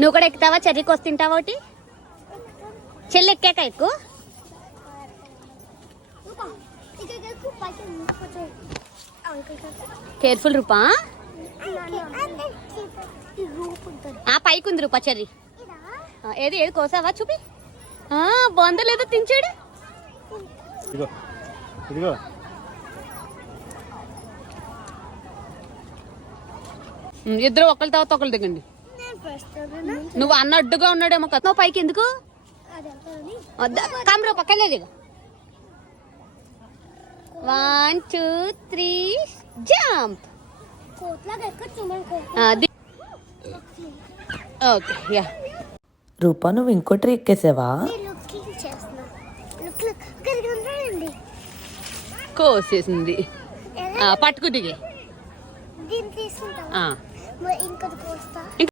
నువ్వు కూడా ఎక్కుతావా? చెర్రీ కోసి తింటావా? ఒకటి చెల్లి ఎక్కాక ఎక్కువ. కేర్ఫుల్ రూపా. పైకి ఉంది రూపా చెర్రీ. ఏది ఏది కోసావా? చూపి. బాగుందో లేదో తించాడు. ఇద్దరు ఒకరి తర్వాత ఒకరు దిగండి. నువ్వు అన్న అడ్డుగా ఉన్నాడేమో కదా. నువ్వు పైకి ఎందుకు? కామ్రో పక్కనే దిగ. 1 2 3 జంప్. Okay yeah. రూపా నువ్వు ఇంకో ట్రీ ఎక్కేసావా? కోసేసింది. పట్టుకు దిగే.